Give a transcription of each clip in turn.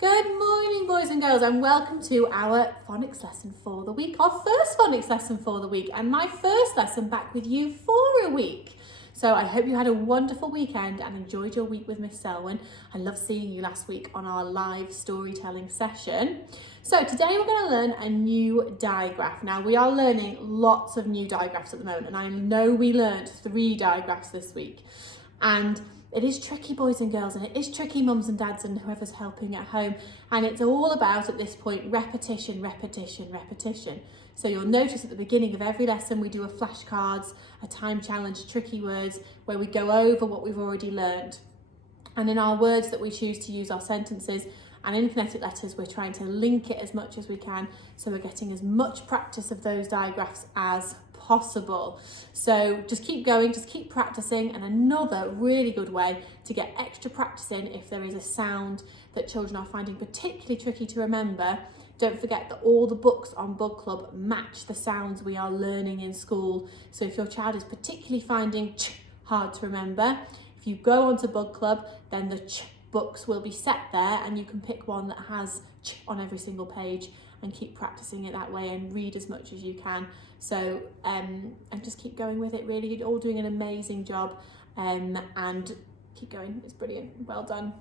Good morning, boys and girls, and welcome to our phonics lesson for the week, our first phonics lesson for the week, and my first lesson back with you for a week. So I hope you had a wonderful weekend and enjoyed your week with Miss Selwyn. I loved seeing you last week on our live storytelling session. So today we're going to learn a new digraph. Now we are learning lots of new digraphs at the moment, and I know we learned 3 digraphs this week. And it is tricky, boys and girls, and it is tricky, mums and dads and whoever's helping at home. And it's all about, at this point, repetition, repetition, repetition. So you'll notice at the beginning of every lesson, we do a flashcards, a time challenge, tricky words, where we go over what we've already learned. And in our words that we choose to use our sentences and in phonetic letters, we're trying to link it as much as we can. So we're getting as much practice of those digraphs as possible. So just keep going, just keep practicing. And another really good way to get extra practice in, if there is a sound that children are finding particularly tricky to remember, don't forget that all the books on Book Club match the sounds we are learning in school. So if your child is particularly finding ch hard to remember, if you go onto Book Club, then the ch books will be set there and you can pick one that has ch on every single page and keep practicing it that way and read as much as you can. So and just keep going with it, really. You're all doing an amazing job, and keep going, it's brilliant, well done.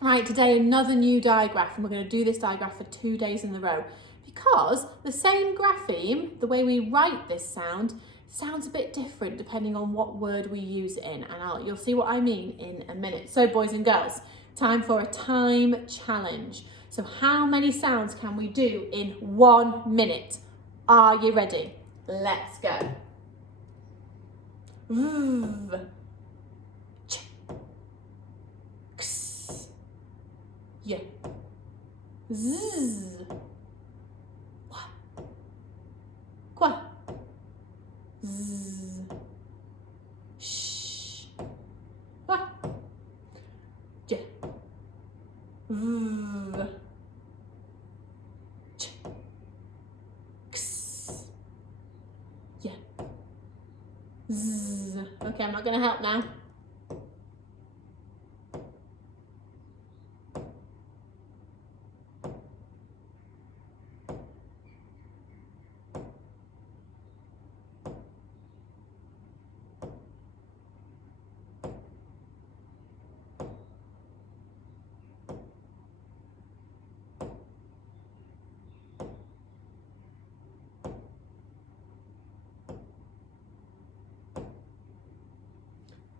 Right, today another new digraph, and we're going to do this digraph for 2 days in a row because the same grapheme, the way we write this sound, sounds a bit different depending on what word we use it in, and you'll see what I mean in a minute. So boys and girls, time for a time challenge. So how many sounds can we do in 1 minute? Are you ready? Let's go. V, ch, x, y, z, wa, qua, z, sh, wa, j, v, ch, x, y, z. Okay, I'm not going to help now.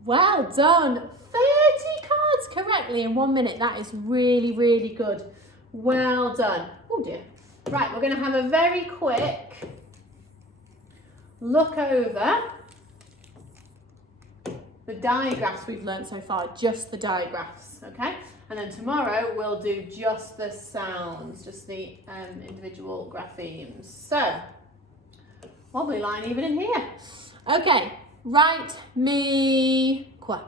Well done, 30 cards correctly in 1 minute. That is really, really good. Well done. Oh dear. Right, we're going to have a very quick look over the digraphs we've learned so far, just the digraphs, okay? And then tomorrow we'll do just the sounds, just the individual graphemes. So, wobbly line even in here. Okay. Write me qua.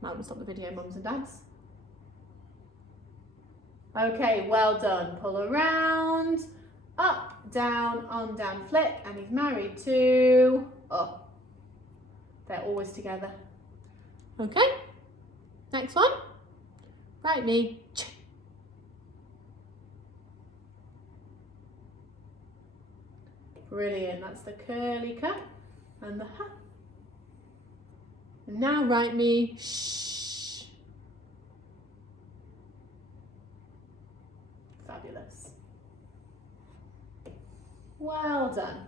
Might stop the video, mums and dads. Okay, well done. Pull around, up, down, on, down, flick, and he's married to, oh, they're always together. Okay, next one. Write me ch. Brilliant, that's the curly cut and the ha. And now write me shh. Fabulous. Well done.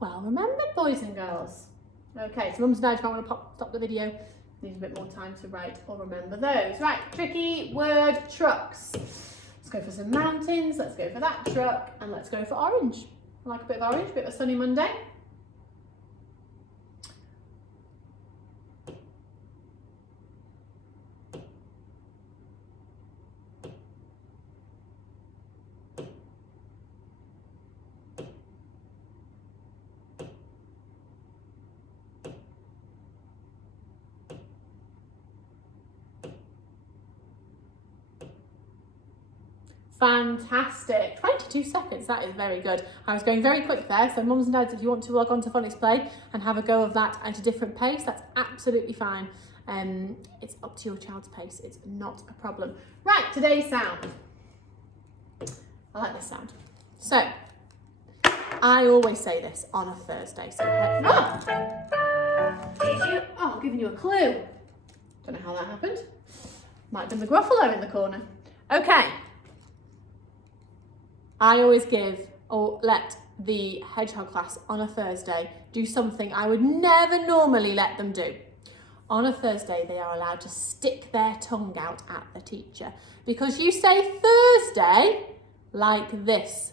Well remembered, boys and girls. Okay, so mums and dads might want to stop the video. Need a bit more time to write or remember those. Right, tricky word trucks. Let's go for some mountains, let's go for that truck, and let's go for orange. I like a bit of orange, a bit of a sunny Monday. Fantastic, 22 seconds, that is very good. I was going very quick there, so mums and dads, if you want to log on to Phonics Play and have a go of that at a different pace, that's absolutely fine. It's up to your child's pace. It's not a problem. Right, today's sound. I like this sound. So, I always say this on a Thursday. So, I'm giving you a clue. Don't know how that happened. Might have been the Gruffalo in the corner. Okay. I always give or let the hedgehog class on a Thursday do something I would never normally let them do. On a Thursday, they are allowed to stick their tongue out at the teacher because you say Thursday like this.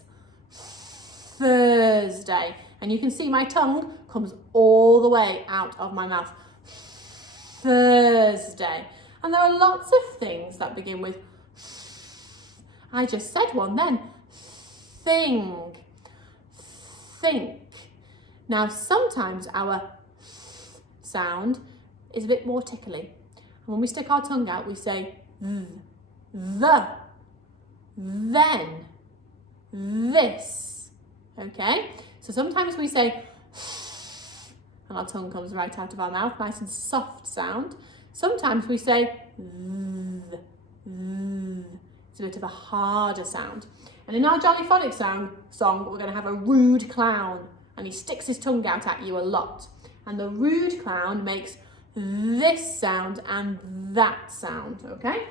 Thursday. And you can see my tongue comes all the way out of my mouth. Thursday. And there are lots of things that begin with I just said one then. Thing. Think. Now, sometimes our sound is a bit more tickly. And when we stick our tongue out, we say the, then, this. Okay? So sometimes we say and our tongue comes right out of our mouth, nice and soft sound. Sometimes we say it's a bit of a harder sound. And in our Jolly Phonics song, we're going to have a rude clown, and he sticks his tongue out at you a lot. And the rude clown makes this sound and that sound, okay?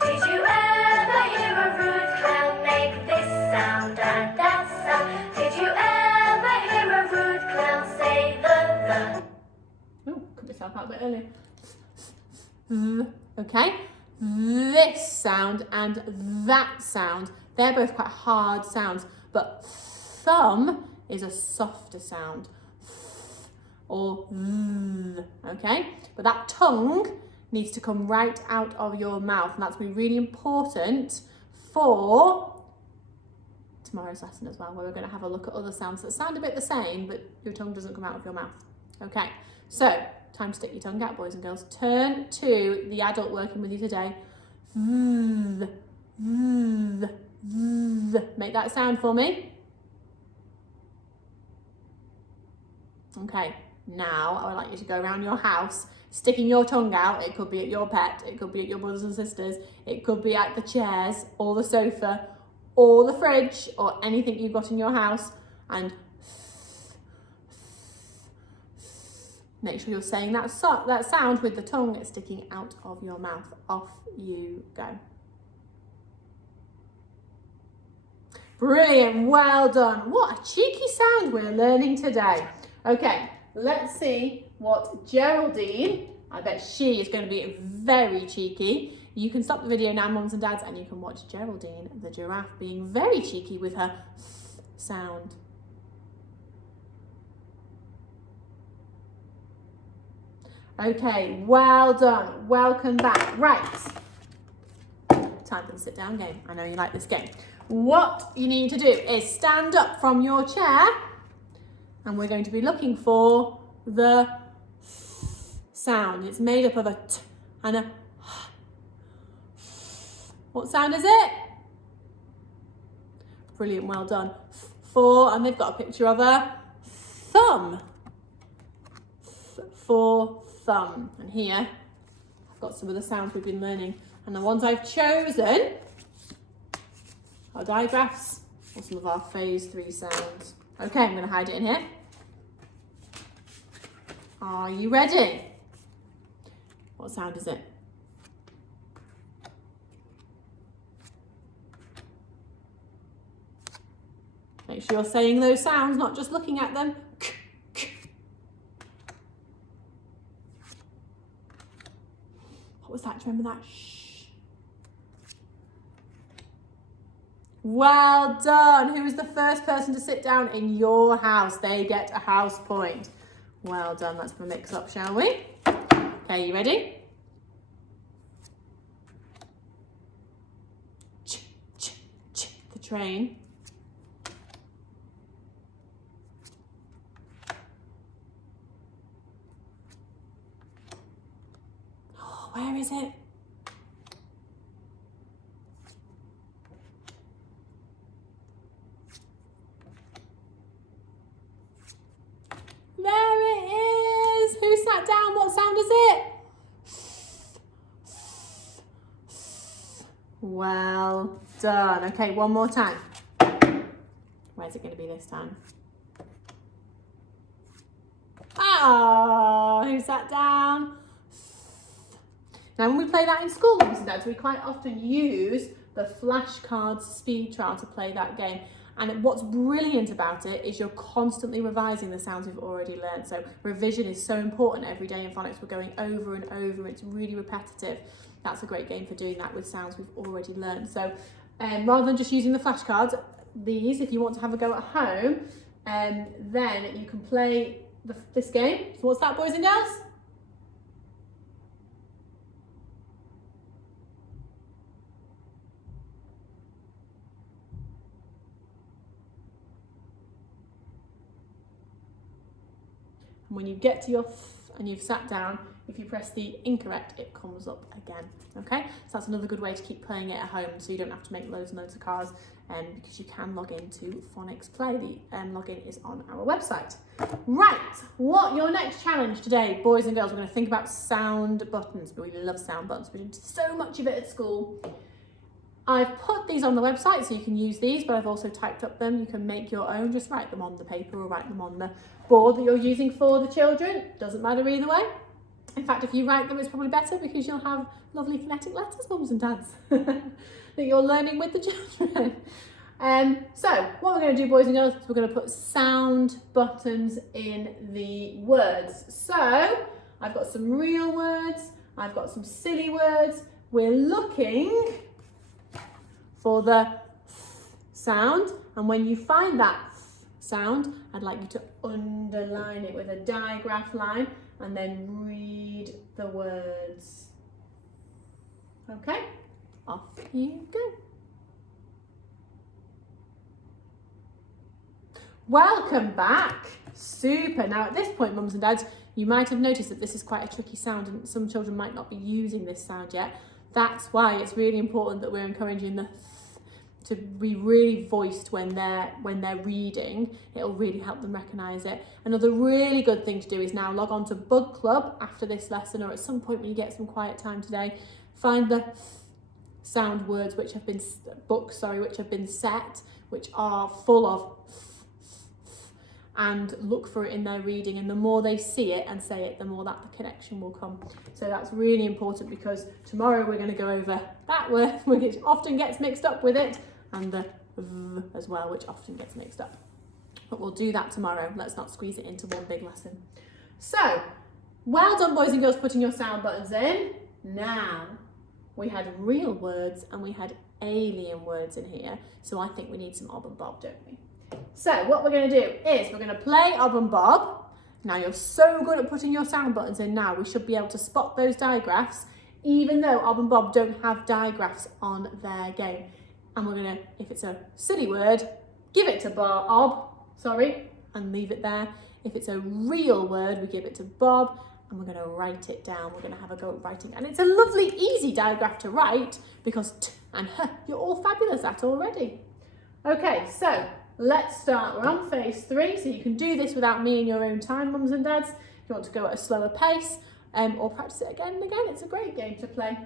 Did you ever hear a rude clown make this sound and that sound? Did you ever hear a rude clown say the? Oh, cut myself out a bit earlier. Okay? This sound and that sound, they're both quite hard sounds, but thumb is a softer sound. Or okay? But that tongue needs to come right out of your mouth, and that's going to be really important for tomorrow's lesson as well, where we're going to have a look at other sounds that sound a bit the same, but your tongue doesn't come out of your mouth. Okay, so time to stick your tongue out, boys and girls. Turn to the adult working with you today. Make that sound for me. Okay, now I would like you to go around your house sticking your tongue out. It could be at your pet, it could be at your brothers and sisters, it could be at the chairs or the sofa or the fridge or anything you've got in your house, and make sure you're saying that sound with the tongue sticking out of your mouth. Off you go. Brilliant, well done. What a cheeky sound we're learning today. Okay, let's see what Geraldine, I bet she is going to be very cheeky. You can stop the video now, mums and dads, and you can watch Geraldine the giraffe being very cheeky with her sound. Okay, well done. Welcome back. Right. Time for the sit down game. I know you like this game. What you need to do is stand up from your chair, and we're going to be looking for the sound. It's made up of a t and a h. What sound is it? Brilliant, well done. For, and they've got a picture of a thumb. For thumb. And here, I've got some of the sounds we've been learning. And the ones I've chosen are digraphs or some of our phase 3 sounds. Okay, I'm going to hide it in here. Are you ready? What sound is it? Make sure you're saying those sounds, not just looking at them. What was that? Do you remember that? Shh. Well done. Who was the first person to sit down in your house? They get a house point. Well done. Let's have a mix up, shall we? Okay, you ready? Ch, ch, ch, the train. Oh, where is it? What sound is it? Well done. Okay, one more time. Where's it going to be this time? Ah, who sat down? Now, when we play that in school, mums and dads, we quite often use the flashcards speed trial to play that game. And what's brilliant about it is you're constantly revising the sounds we've already learned. So revision is so important every day in phonics. We're going over and over. It's really repetitive. That's a great game for doing that with sounds we've already learned. So rather than just using the flashcards, these, if you want to have a go at home, then you can play this game. So what's that, boys and girls? And when you get to your and you've sat down, if you press the incorrect, it comes up again. Okay, so that's another good way to keep playing it at home, so you don't have to make loads and loads of cards, because you can log into Phonics Play. The login is on our website. Right, what your next challenge today, boys and girls? We're going to think about sound buttons. We love sound buttons. We do so much of it at school. I've put these on the website so you can use these, but I've also typed up them. You can make your own, just write them on the paper or write them on the board that you're using for the children. Doesn't matter either way. In fact, if you write them, it's probably better because you'll have lovely phonetic letters, mums and dads, that you're learning with the children. So what we're going to do, boys and girls, is we're going to put sound buttons in the words. So I've got some real words. I've got some silly words. We're looking for the sound, and when you find that sound, I'd like you to underline it with a digraph line and then read the words. Okay, off you go. Welcome back. Super. Now at this point, mums and dads, you might have noticed that this is quite a tricky sound and some children might not be using this sound yet. That's why it's really important that we're encouraging the to be really voiced when they're reading. It'll really help them recognise it. Another really good thing to do is now log on to Bug Club after this lesson, or at some point when you get some quiet time today. Find the sound words which have been which have been set, which are full of and look for it in their reading, and the more they see it and say it, the more that the connection will come. So that's really important, because tomorrow we're going to go over that word which often gets mixed up with it, and the v as well, which often gets mixed up. But we'll do that tomorrow. Let's not squeeze it into one big lesson. So, well done, boys and girls, putting your sound buttons in. Now, we had real words and we had alien words in here, so I think we need some Ob and Bob, don't we? So what we're going to do is we're going to play Ob and Bob. Now you're so good at putting your sound buttons in now, we should be able to spot those digraphs, even though Ob and Bob don't have digraphs on their game. And we're going to, if it's a silly word, give it to Ob, and leave it there. If it's a real word, we give it to Bob, and we're going to write it down. We're going to have a go at writing. And it's a lovely, easy digraph to write, because t and h, you're all fabulous at already. Okay, so let's start. We're on phase 3, so you can do this without me in your own time, mums and dads. If you want to go at a slower pace, or practice it again and again. It's a great game to play.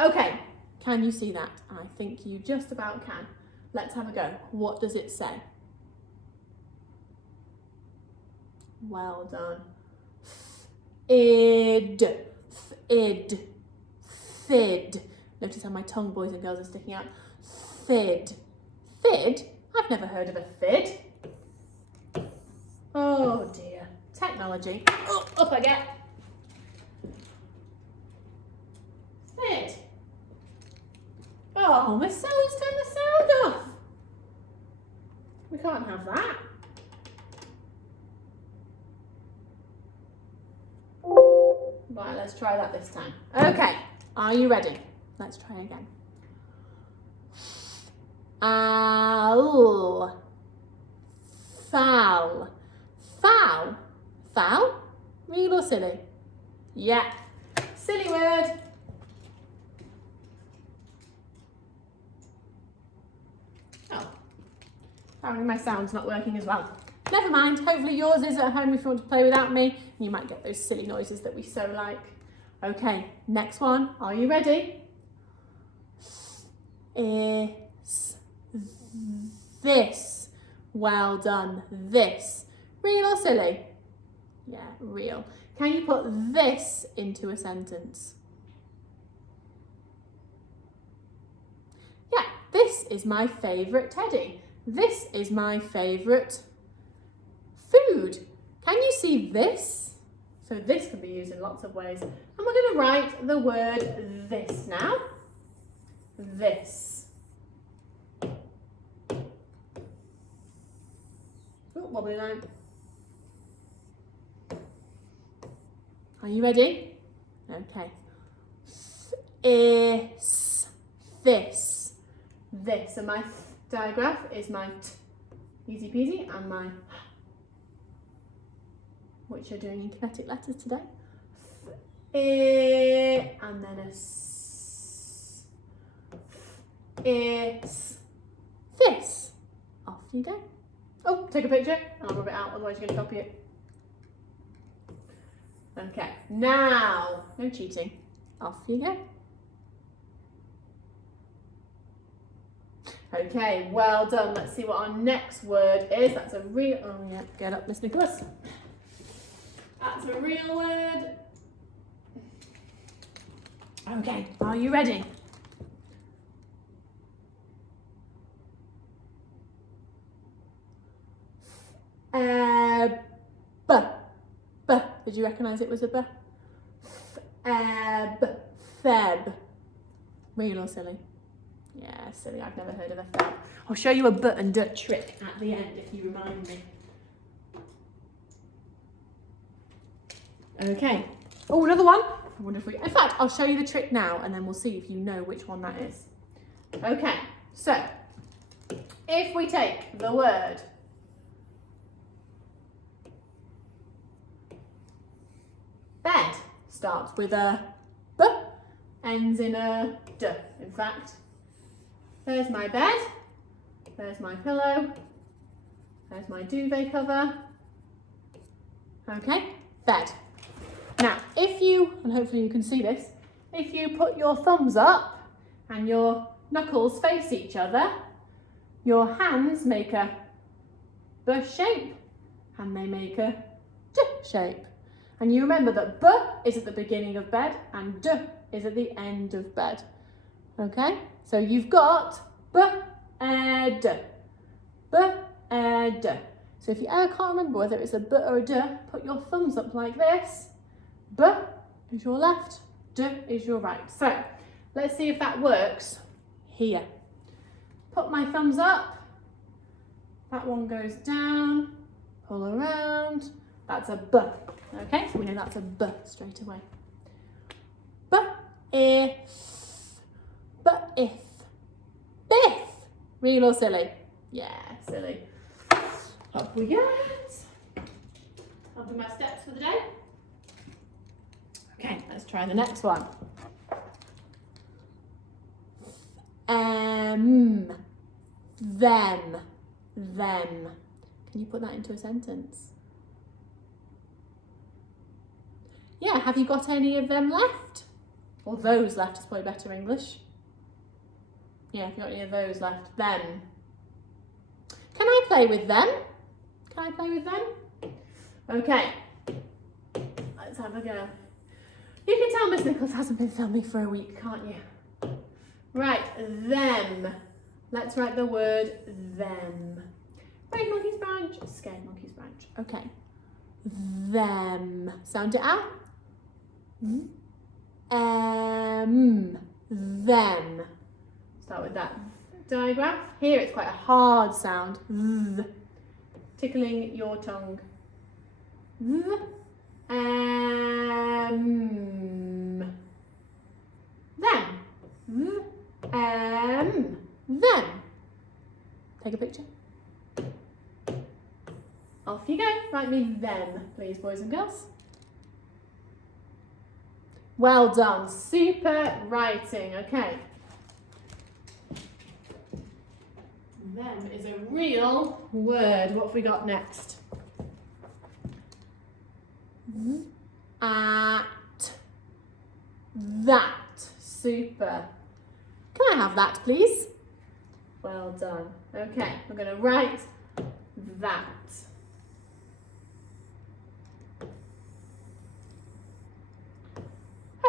Okay, can you see that? I think you just about can. Let's have a go. What does it say? Well done. Id, id, thid. Notice how my tongue, boys and girls, are sticking out. Thid. Fid? I've never heard of a fid. Oh dear. Technology. Oh, up I get. Fid. Oh, my sound's turned the sound off. We can't have that. Right, let's try that this time. Okay, are you ready? Let's try again. Owl. Foul. Foul. Foul? Real or silly? Yeah. Silly word. Oh. Apparently my sound's not working as well. never mind. Hopefully yours is at home if you want to play without me. You might get those silly noises that we so like. Okay, next one. Are you ready? Is this. Well done. This. Real or silly? Yeah, real. Can you put this into a sentence? Yeah, this is my favourite teddy. This is my favourite food. Can you see this? So this can be used in lots of ways. And we're going to write the word this now. This. Oh, wobbly line. Are you ready? Okay. Is this. This. And my digraph is my t. Easy peasy. And my which are doing in kinetic letters today. And then a s. Is this. Off you go. Oh, take a picture. I'll rub it out, otherwise you're going to copy it. Okay, now, no cheating. Off you go. Okay, well done. Let's see what our next word is. That's a real, oh yeah, get up, Miss Nicholas. That's a real word. Okay, are you ready? B. B. Did you recognise it was a B? Feb. Real or silly? Yeah, silly. I've never heard of a feb. I'll show you a B and D trick at the end if you remind me. Okay. Oh, another one. I wonder if we... In fact, I'll show you the trick now and then we'll see if you know which one that is. Okay, so if we take the word bed, starts with a B, ends in a D. In fact, there's my bed, there's my pillow, there's my duvet cover. Okay, bed. Now, if you, and hopefully you can see this, if you put your thumbs up and your knuckles face each other, your hands make a B shape and they make a D shape. And you remember that B is at the beginning of bed and D is at the end of bed. Okay? So you've got B-E-D. B-E-D. So if you ever can't remember whether it's a B or a D, put your thumbs up like this. B is your left, D is your right. So let's see if that works here. Put my thumbs up. That one goes down. Pull around. That's a B. Okay, so we know that's a B straight away. B-if. B-if. Biff. Real or silly? Yeah, silly. Up we get. I'll do my steps for the day. Okay, let's try the next one. Them. Them. Can you put that into a sentence? Yeah, have you got any of them left? Or those left is probably better English. Yeah, have you got any of those left? Them. Can I play with them? Can I play with them? Okay. Let's have a go. You can tell Miss Nicholas hasn't been filming for a week, can't you? Right, them. Let's write the word them. Brave monkey's branch, scared monkey's branch. Okay. Them. Sound it out. Them. Start with that digraph. Here it's quite a hard sound. Tickling your tongue. Them. Them. Take a picture. Off you go. Write me them, please, boys and girls. Well done. Super writing. Okay. Them is a real word. What have we got next? At. That. Super. Can I have that, please? Well done. Okay, we're going to write that.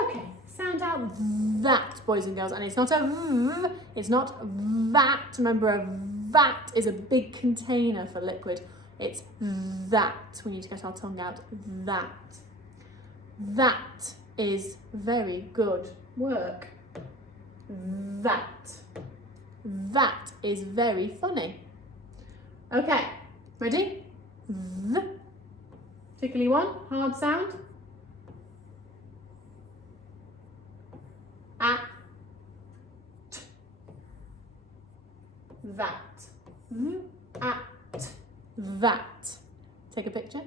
Okay, sound out that, boys and girls. And it's not a v, it's not that. Remember, a vat is a big container for liquid. It's that. We need to get our tongue out. That. That is very good work. That. That is very funny. Okay, ready? V. Tickly one, hard sound. At. That. At. That. Take a picture.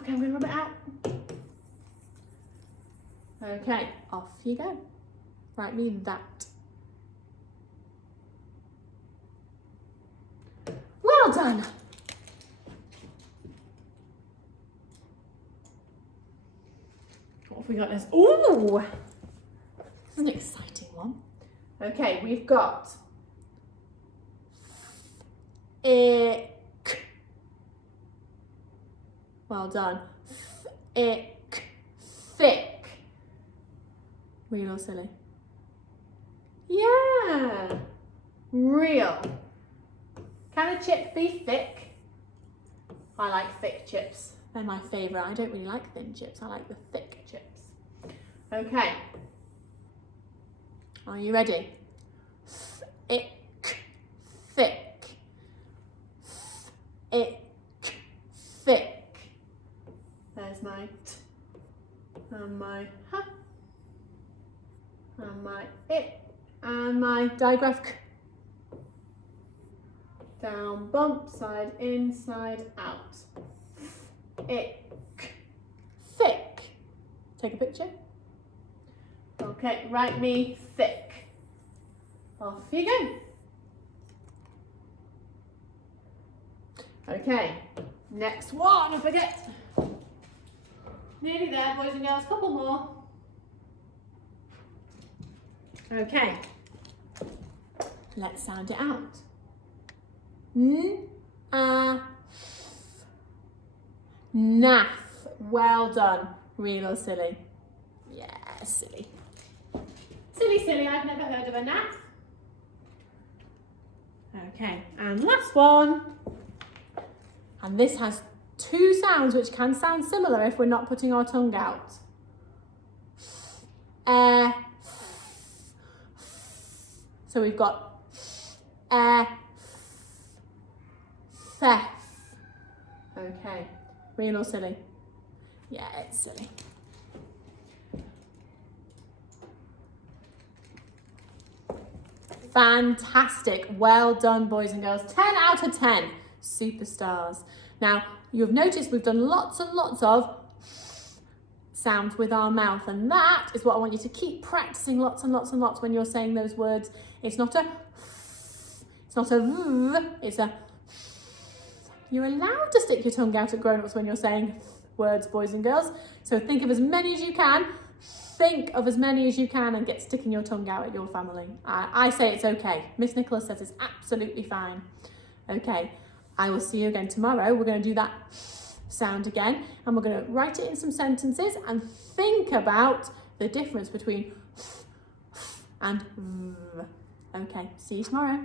Okay, I'm going to rub it out. Okay, off you go. Write me that. Well done. What have we got next? Ooh, this is an exciting one. Okay, we've got ick. Well done. Ick. Thick. Real or silly? Yeah. Real. Can a chip be thick? I like thick chips. They're my favourite. I don't really like thin chips. I like the thick chips. Okay. Are you ready? Ick. Thick. Ick. Thick. There's my t and my h and my it and my digraph k. Down, bump, side in, side out. Ick. Thick. Take a picture. Okay, write me thick. Off you go. Okay, next one, don't forget. Nearly there, boys and girls, couple more. Okay, let's sound it out. Naff. Naff. Well done. Real or silly? Yeah, silly. Silly, silly. I've never heard of a naff. Okay, and last one. And this has two sounds which can sound similar if we're not putting our tongue out. So we've got theft. Okay, real or silly? Yeah, it's silly. Fantastic. Well done, boys and girls. 10 out of 10. Superstars. Now, you've noticed we've done lots and lots of sounds with our mouth, and that is what I want you to keep practicing lots and lots and lots when you're saying those words. It's not a v, it's a. You're allowed to stick your tongue out at grown-ups when you're saying words, boys and girls. So think of as many as you can. Think of as many as you can and get sticking your tongue out at your family. I say it's okay. Miss Nicholas says it's absolutely fine. Okay, I will see you again tomorrow. We're going to do that sound again, and we're going to write it in some sentences and think about the difference between and v. Okay, see you tomorrow.